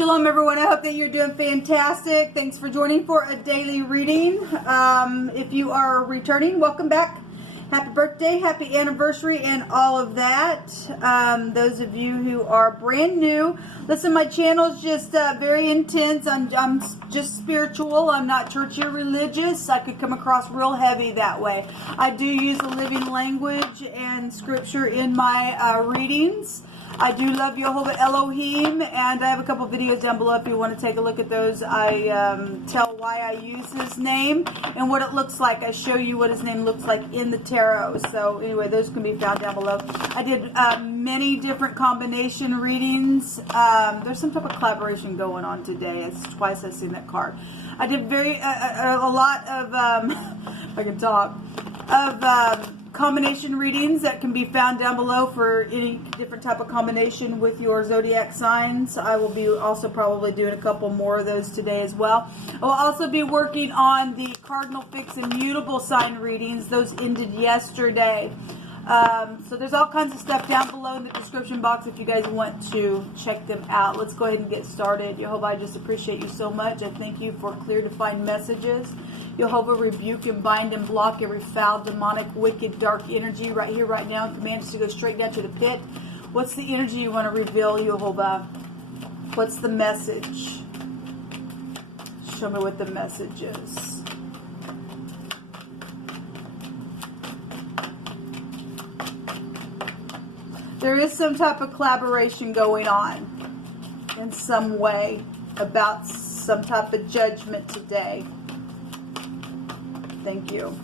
Shalom everyone, I hope that you're doing fantastic. Thanks for joining for a daily reading. If you are returning, welcome back. Happy birthday, happy anniversary, and all of that. Those of you who are brand new, listen, my channel is just very intense. I'm just spiritual. I'm not churchy or religious. I could come across real heavy that way. I do use the living language and scripture in my readings. I do love Jehovah Elohim, and I have a couple videos down below if you want to take a look at those. I tell why I use his name and what it looks like. I show you what his name looks like in the tarot. So anyway, those can be found down below. I did many different combination readings. There's some type of collaboration going on today. It's twice I've seen that card. I did a lot of, if I can talk, of combination readings that can be found down below for any different type of combination with your zodiac signs. I will be also probably doing a couple more of those today as well. I will also be working on the cardinal fixed and mutable sign readings. Those ended yesterday. So there's all kinds of stuff down below in the description box if you guys want to check them out. Let's go ahead and get started. Jehovah, I just appreciate you so much. I thank you for clear defined messages. Jehovah, rebuke and bind and block every foul, demonic, wicked, dark energy right here, right now. Command us to go straight down to the pit. What's the energy you want to reveal, Jehovah? What's the message? Show me what the message is. There is some type of collaboration going on in some way about some type of judgment today. Thank you.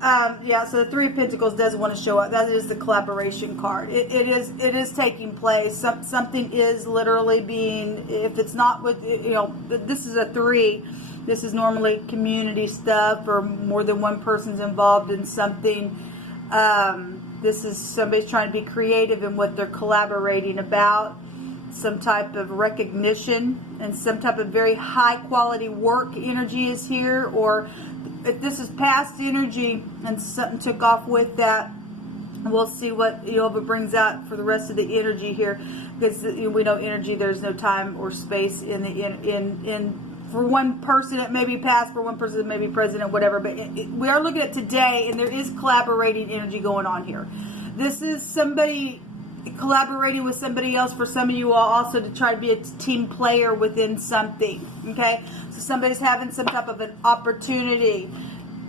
Yeah, so the Three of Pentacles does want to show up. That is the collaboration card. It is taking place. Something is literally being, if it's not with, you know, this is a 3. This is normally community stuff or more than one person's involved in something. This is somebody's trying to be creative in what they're collaborating about. Some type of recognition and some type of very high quality work energy is here, or if this is past energy and something took off with that, we'll see what Jehovah brings out for the rest of the energy here, because we know energy, there's no time or space in the for one person it may be past, for one person it may be present, or whatever, but we are looking at today, and there is collaborating energy going on here. This is somebody collaborating with somebody else. For some of you all also to try to be a team player within something, okay? So somebody's having some type of an opportunity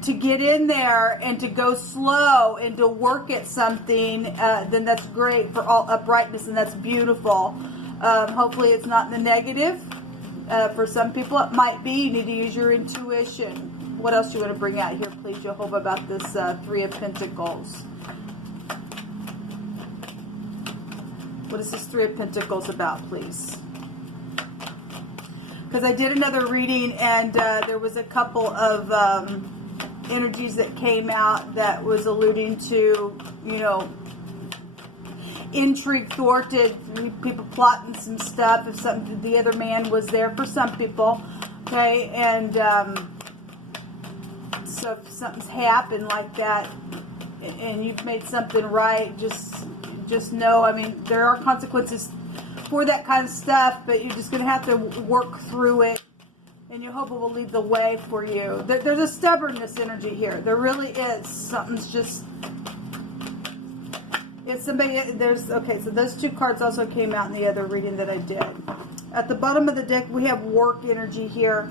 to get in there and to go slow and to work at something, then that's great for all uprightness, and that's beautiful. Hopefully it's not in the negative. For some people it might be. You need to use your intuition. What else do you want to bring out here, please, Jehovah, about this Three of Pentacles? What is this Three of Pentacles about, please? Because I did another reading, and there was a couple of energies that came out that was alluding to, you know, intrigue, thwarted, people plotting some stuff. If something, the other man was there for some people, okay, and so if something's happened like that, and you've made something right, just know, I mean, there are consequences for that kind of stuff, but you're just going to have to work through it, and Jehovah will lead the way for you. There's a stubbornness energy here. There really is. Something's just, if somebody, there's, okay, so those two cards also came out in the other reading that I did. At the bottom of the deck, we have work energy here.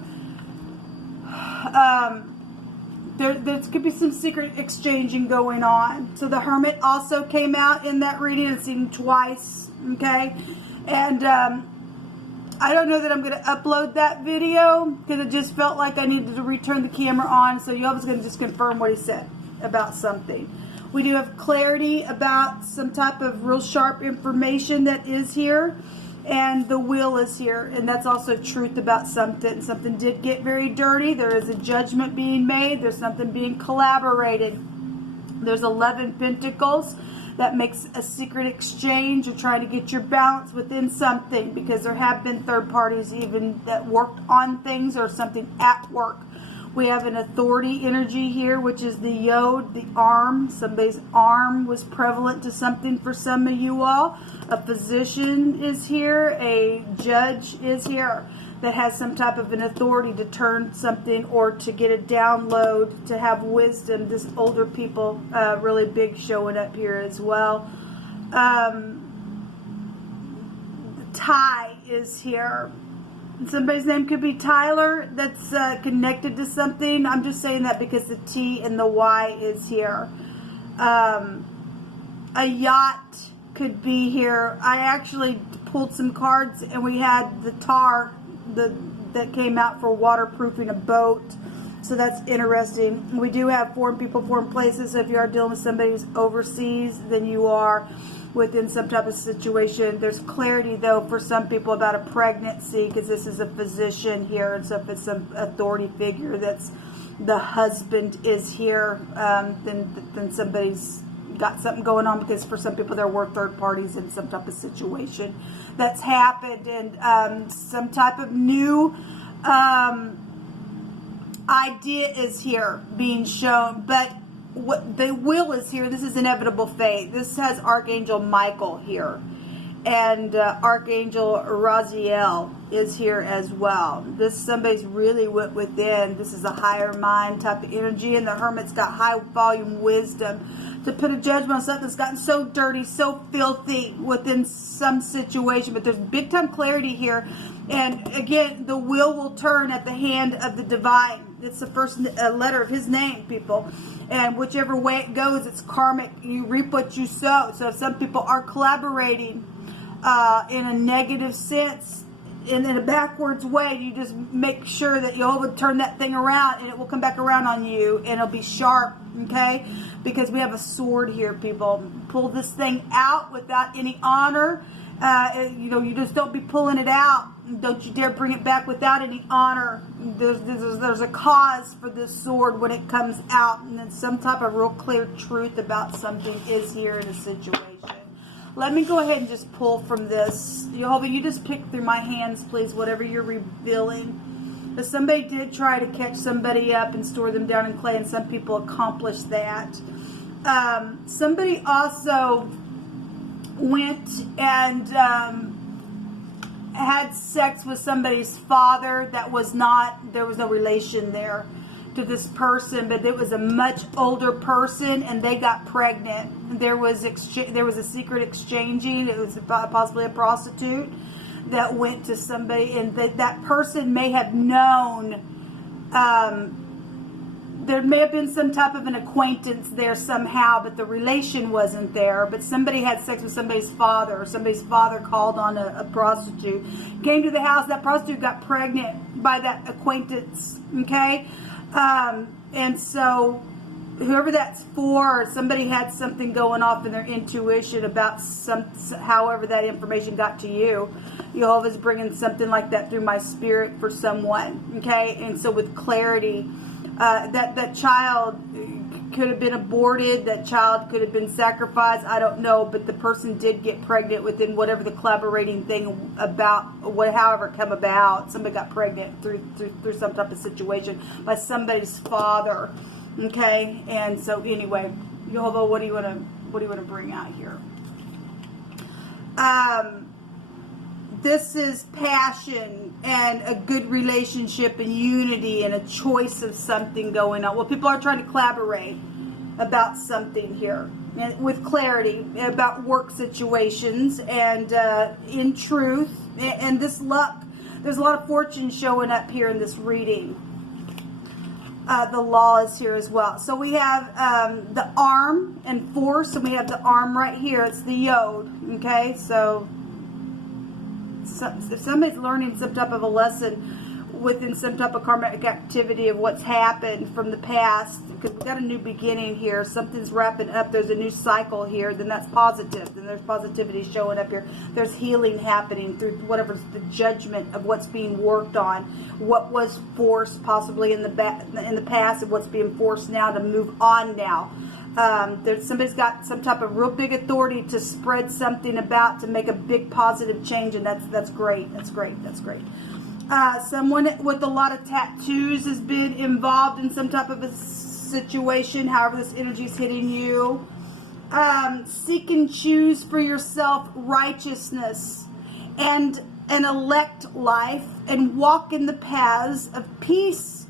There could be some secret exchanging going on. So the Hermit also came out in that reading. I've seen him twice, okay? And I don't know that I'm going to upload that video because it just felt like I needed to return the camera on. So Jehovah's going to just confirm what he said about something. We do have clarity about some type of real sharp information that is here. And the wheel is here, and that's also truth about something. Something did get very dirty. There is a judgment being made. There's something being collaborated. There's 11 Pentacles. That makes a secret exchange. You're trying to get your balance within something, because there have been third parties even that worked on things or something at work We have an authority energy here, which is the yod, the arm. Somebody's arm was prevalent to something for some of you all. A physician is here. A judge is here that has some type of an authority to turn something or to get a download, to have wisdom. This older people, really big showing up here as well. The tie is here. Somebody's name could be Tyler. That's connected to something. I'm just saying that because the T and the Y is here. A yacht could be here. I actually pulled some cards and we had the tar that came out for waterproofing a boat. So that's interesting. We do have foreign people, foreign places. So if you are dealing with somebody who's overseas, then you are within some type of situation. There's clarity, though, for some people about a pregnancy, because this is a physician here. And so if it's some authority figure that's the husband is here, then somebody's got something going on, because for some people there were third parties in some type of situation that's happened, and some type of new idea is here being shown. But what the will is here, this is inevitable fate. This has Archangel Michael here, and Archangel Raziel is here as well. This somebody's really went within. This is a higher mind type of energy, and the Hermit's got high volume wisdom to put a judgment on something that's gotten so dirty, so filthy within some situation. But there's big time clarity here, and again, the will turn at the hand of the divine. It's the first letter of his name, people. And whichever way it goes, it's karmic. You reap what you sow. So if some people are collaborating in a negative sense, in a backwards way, you just make sure that you'll turn that thing around, and it will come back around on you, and it'll be sharp, okay? Because we have a sword here, people. Pull this thing out without any honor. You know, you just don't be pulling it out. Don't you dare bring it back without any honor. There's a cause for this sword when it comes out, and then some type of real clear truth about something is here in a situation. Let me go ahead and just pull from this. Jehovah, you just pick through my hands, please, whatever you're revealing. If somebody did try to catch somebody up and store them down in clay, and some people accomplished that. Somebody also went and had sex with somebody's father that was not, there was no relation there to this person, but it was a much older person, and they got pregnant. There was a secret exchanging. It was possibly a prostitute that went to somebody, and that person may have known. There may have been some type of an acquaintance there somehow, but the relation wasn't there. But somebody had sex with somebody's father, or somebody's father called on a prostitute, came to the house. That prostitute got pregnant by that acquaintance. Okay. And so whoever that's for, somebody had something going off in their intuition about however that information got to you. Jehovah's bringing something like that through my spirit for someone. Okay. And so with clarity, that child could have been aborted. That child could have been sacrificed. I don't know, but the person did get pregnant within whatever the collaborating thing about, however it come about. Somebody got pregnant through some type of situation by somebody's father. Okay, and so anyway, Jehovah, what do you want to bring out here? This is passion and a good relationship and unity and a choice of something going on. Well, people are trying to collaborate about something here, and with clarity about work situations, and in truth, and this luck. There's a lot of fortune showing up here in this reading. The law is here as well. So we have the arm and force, and we have the arm right here. It's the yod. Okay, so if somebody's learning some type of a lesson within some type of karmic activity of what's happened from the past, because we've got a new beginning here, something's wrapping up, there's a new cycle here, then that's positive, then there's positivity showing up here, there's healing happening through whatever's the judgment of what's being worked on, what was forced possibly in the past, and what's being forced now to move on now. Somebody's got some type of real big authority to spread something about, to make a big positive change, and that's great. That's great. That's great. Someone with a lot of tattoos has been involved in some type of a situation, however this energy is hitting you. Seek and choose for yourself righteousness and elect life and walk in the paths of peace,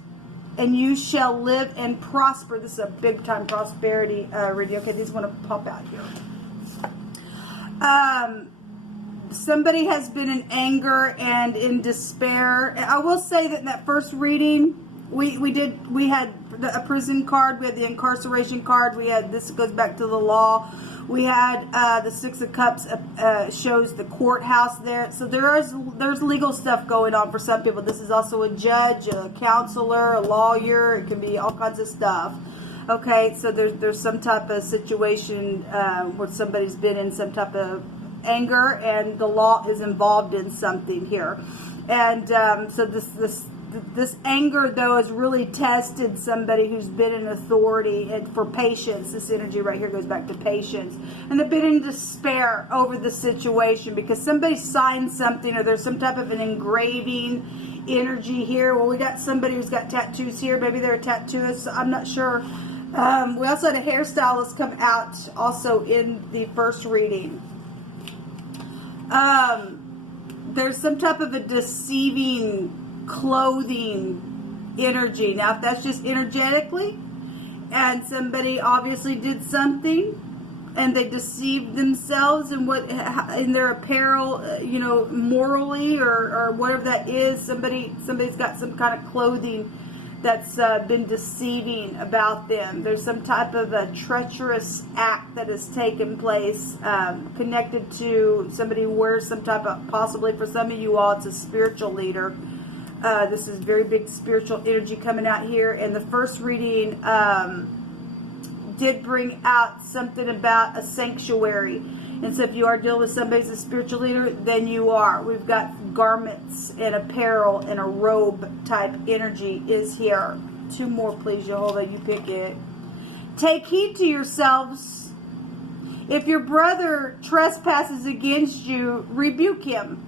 and you shall live and prosper. This is a big time prosperity reading. Okay, these want to pop out here. Somebody has been in anger and in despair. I will say that in that first reading, we had a prison card, we had the incarceration card, we had, this goes back to the law, we had the Six of Cups shows the courthouse there. So there's legal stuff going on for some people. This is also a judge, a counselor, a lawyer. It can be all kinds of stuff. Okay, so there's some type of situation where somebody's been in some type of anger and the law is involved in something here. And so this anger, though, has really tested somebody who's been in authority, and for patience. This energy right here goes back to patience. And they've been in despair over the situation because somebody signed something, or there's some type of an engraving energy here. Well, we got somebody who's got tattoos here. Maybe they're a tattooist. I'm not sure. We also had a hairstylist come out also in the first reading. There's some type of a deceiving clothing energy. Now, if that's just energetically, and somebody obviously did something and they deceived themselves in their apparel, morally or whatever that is, somebody's got some kind of clothing that's been deceiving about them. There's some type of a treacherous act that has taken place connected to somebody who wears some type of, possibly for some of you all, it's a spiritual leader. This is very big spiritual energy coming out here. And the first reading did bring out something about a sanctuary. And so if you are dealing with somebody who's a spiritual leader, then you are. We've got garments and apparel and a robe type energy is here. Two more, please, Jehovah. You pick it. Take heed to yourselves. If your brother trespasses against you, rebuke him.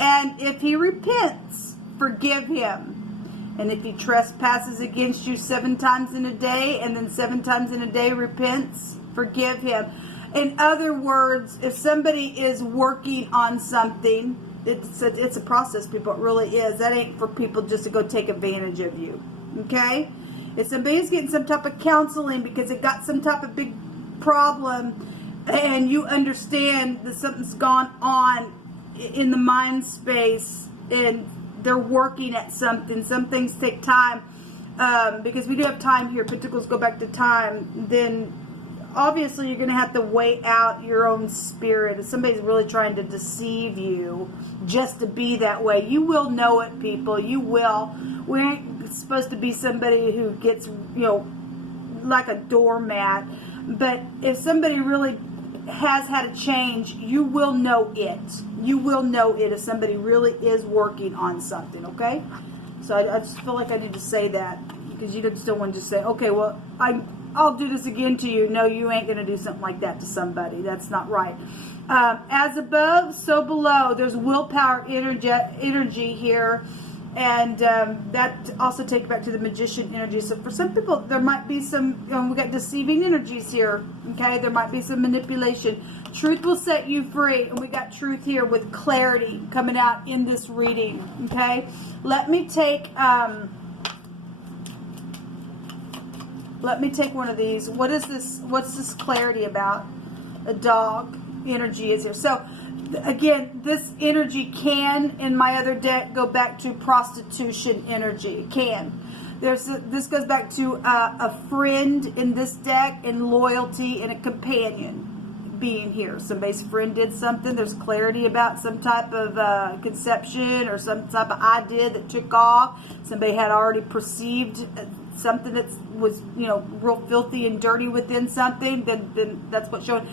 And if he repents, forgive him. And if he trespasses against you 7 times in a day, and then 7 times in a day repents, forgive him. In other words, if somebody is working on something, it's a process, people. It really is. That ain't for people just to go take advantage of you. Okay? If somebody's getting some type of counseling because it got some type of big problem, and you understand that something's gone on in the mind space, and they're working at something. Some things take time, because we do have time here. Pentacles go back to time. Then obviously you're going to have to weigh out your own spirit. If somebody's really trying to deceive you just to be that way, you will know it, people. You will. We ain't supposed to be somebody who gets, like a doormat. But if somebody really has had a change, you will know it. You will know it if somebody really is working on something, okay? So I just feel like I need to say that, because you just don't want to just say, okay, well, I'll do this again to you. No, you ain't going to do something like that to somebody. That's not right. As above, so below. There's willpower energy here. And that also takes back to the magician energy. So for some people, there might be some, we got deceiving energies here. Okay, there might be some manipulation. Truth will set you free. And we got truth here with clarity coming out in this reading. Okay, let me take one of these. What is this? What's this clarity about? A dog energy is here. So again, this energy can, in my other deck, go back to prostitution energy. It can. This goes back to a friend in this deck, and loyalty, and a companion being here. Somebody's friend did something. There's clarity about some type of conception or some type of idea that took off. Somebody had already perceived something that's was, you know, real filthy and dirty within something, then that's what showed.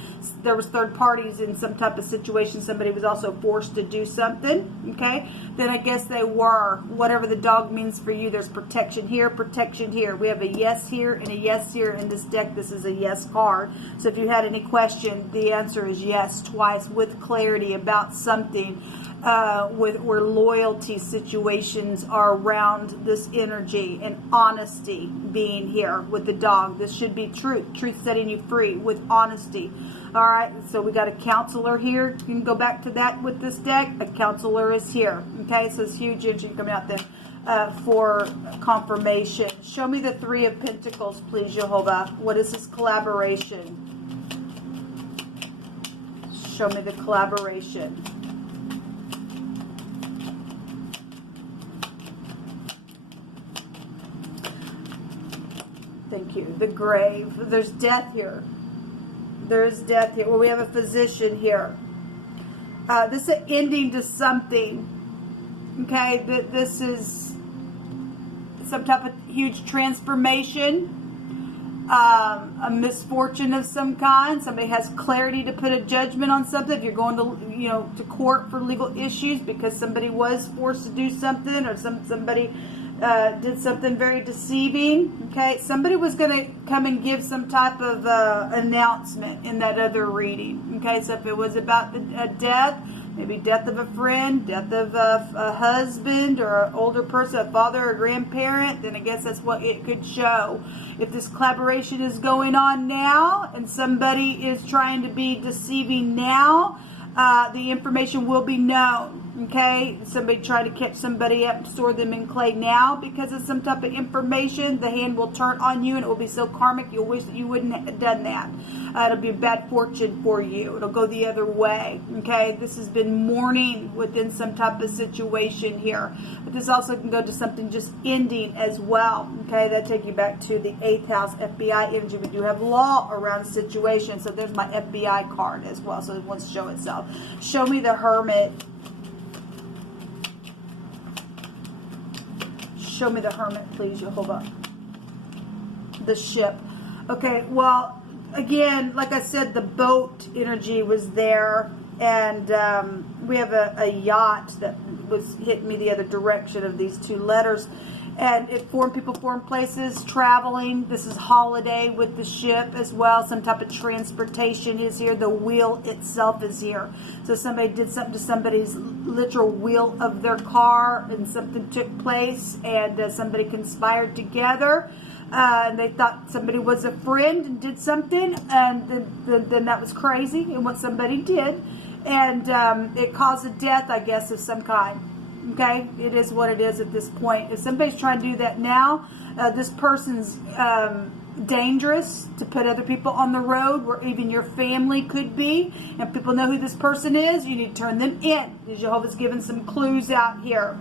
There was third parties in some type of situation. Somebody was also forced to do something, okay? Then I guess they were. Whatever the dog means for you, there's protection here, protection here. We have a yes here and a yes here in this deck. This is a yes card. So if you had any question, the answer is yes twice with clarity about something. Where loyalty situations are around this energy and honesty being here with the dog. This should be truth setting you free with honesty. All right, so we got a counselor here. You can go back to that with this deck. A counselor is here. Okay, so it's huge energy coming out then for confirmation. Show me the Three of Pentacles, please, Jehovah. What is this collaboration? Show me the collaboration. Thank you. The grave. There's death here. There's death here. Well, we have a physician here. This is an ending to something. Okay, this is some type of huge transformation. A misfortune of some kind. Somebody has clarity to put a judgment on something. If you're going to, you know, to court for legal issues because somebody was forced to do something, or somebody did something very deceiving. Okay, somebody was going to come and give some type of announcement in that other reading. Okay, so if it was about a death, maybe death of a friend, death of a husband or an older person, a father or grandparent, then I guess that's what it could show. If this collaboration is going on now and somebody is trying to be deceiving now, the information will be known. Okay, somebody try to catch somebody up, store them in clay now because of some type of information. The hand will turn on you and it will be so karmic you'll wish that you wouldn't have done that. It'll be a bad fortune for you. It'll go the other way. Okay, this has been mourning within some type of situation here. But this also can go to something just ending as well. Okay, that take you back to the 8th house, FBI energy. We do have law around the situation. So there's my FBI card as well. So it wants to show itself. Show me the Hermit. Show me the Hermit, please, Jehovah. The ship. Okay, well, again, like I said, the boat energy was there. And we have a yacht that was hitting me the other direction of these two letters. And it formed people, formed places, traveling. This is holiday with the ship as well. Some type of transportation is here. The wheel itself is here. So somebody did something to somebody's literal wheel of their car and something took place and somebody conspired together. And they thought somebody was a friend and did something. And then that was crazy and what somebody did. And it caused a death, I guess, of some kind. Okay, it is what it is at this point. If somebody's trying to do that now, this person's dangerous to put other people on the road where even your family could be. And people know who this person is. You need to turn them in. Jehovah's given some clues out here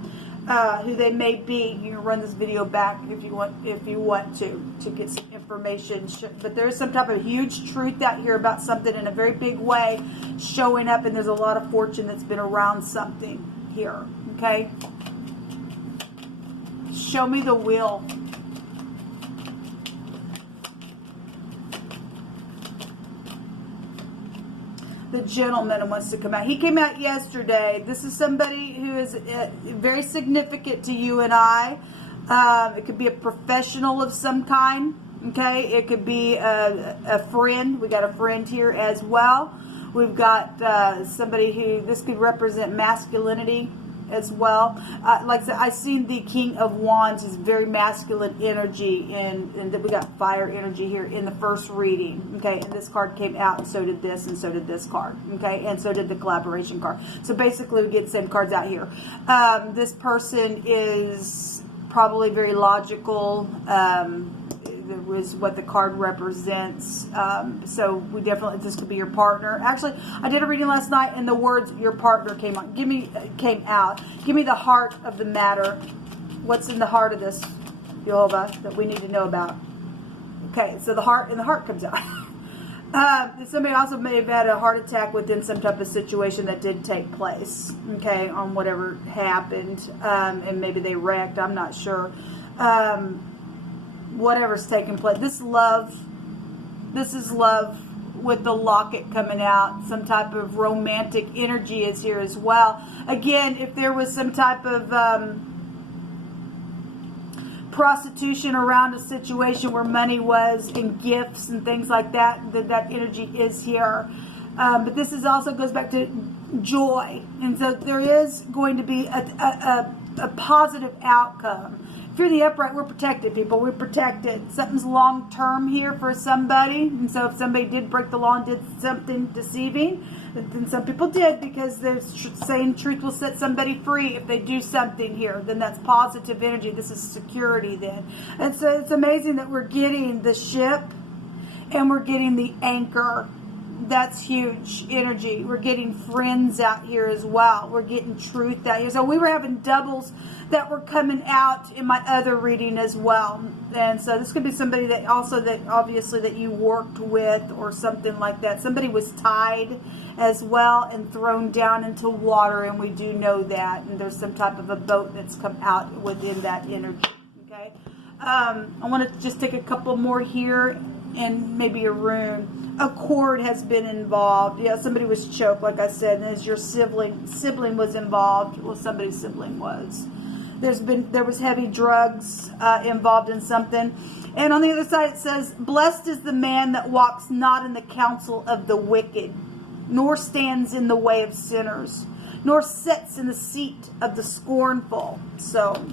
who they may be. You can run this video back if you want to get some information. But there is some type of huge truth out here about something in a very big way showing up, and there's a lot of fortune that's been around something here. Okay, show me the wheel. The gentleman wants to come out. He came out yesterday. This is somebody who is very significant to you and I. It could be a professional of some kind. Okay, it could be a friend. We got a friend here as well. We've got somebody who, this could represent masculinity as well. Like I said, I've seen the King of Wands is very masculine energy, and then we got fire energy here in the first reading. Okay, and this card came out, and so did this, and so did this card. Okay, and so did the collaboration card. So basically, we get the same cards out here. This person is probably very logical. Was what the card represents. So we definitely, this could be your partner. Actually, I did a reading last night and the words your partner came out. Give me the heart of the matter. What's in the heart of this, Jehovah, that we need to know about? Okay, so the heart comes out. Somebody also may have had a heart attack within some type of situation that did take place. Okay, on whatever happened, and maybe they wrecked. I'm not sure. whatever's taking place. This is love with the locket coming out. Some type of romantic energy is here as well. Again, if there was some type of prostitution around a situation where money was and gifts and things like that, that energy is here. But this is also goes back to joy. And so there is going to be a positive outcome. If you're the upright, we're protected, people. We're protected. Something's long-term here for somebody. And so if somebody did break the law and did something deceiving, then some people did, because they're saying truth will set somebody free if they do something here. Then that's positive energy. This is security then. And so it's amazing that we're getting the ship and we're getting the anchor. That's huge energy. We're getting friends out here as well. We're getting truth out here. So we were having doubles that were coming out in my other reading as well. And so this could be somebody that also, that obviously that you worked with or something like that. Somebody was tied as well and thrown down into water, and we do know that. And there's some type of a boat that's come out within that energy. Okay. I want to just take a couple more here and maybe a rune. A cord has been involved. Yeah, somebody was choked, like I said, and as your sibling was involved. Well, somebody's sibling was. There was heavy drugs involved in something. And on the other side it says, blessed is the man that walks not in the counsel of the wicked, nor stands in the way of sinners, nor sits in the seat of the scornful. So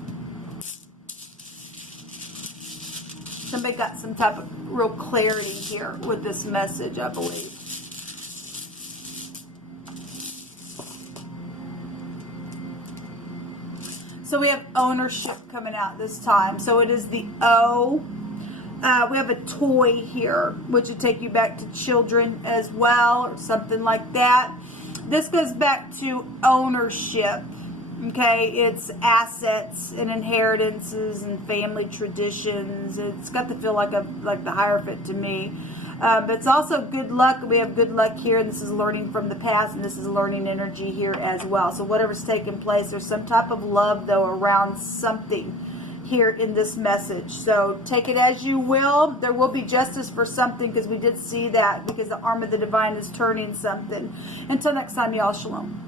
somebody got some type of real clarity here with this message, I believe. So we have ownership coming out this time. So it is the O. We have a toy here, which would take you back to children as well, or something like that. This goes back to ownership. Okay, it's assets and inheritances and family traditions. It's got to feel like the Hierophant to me. But it's also good luck. We have good luck here, and this is learning from the past, and this is learning energy here as well. So whatever's taking place, there's some type of love, though, around something here in this message. So take it as you will. There will be justice for something, because we did see that, because the arm of the divine is turning something. Until next time, y'all, shalom.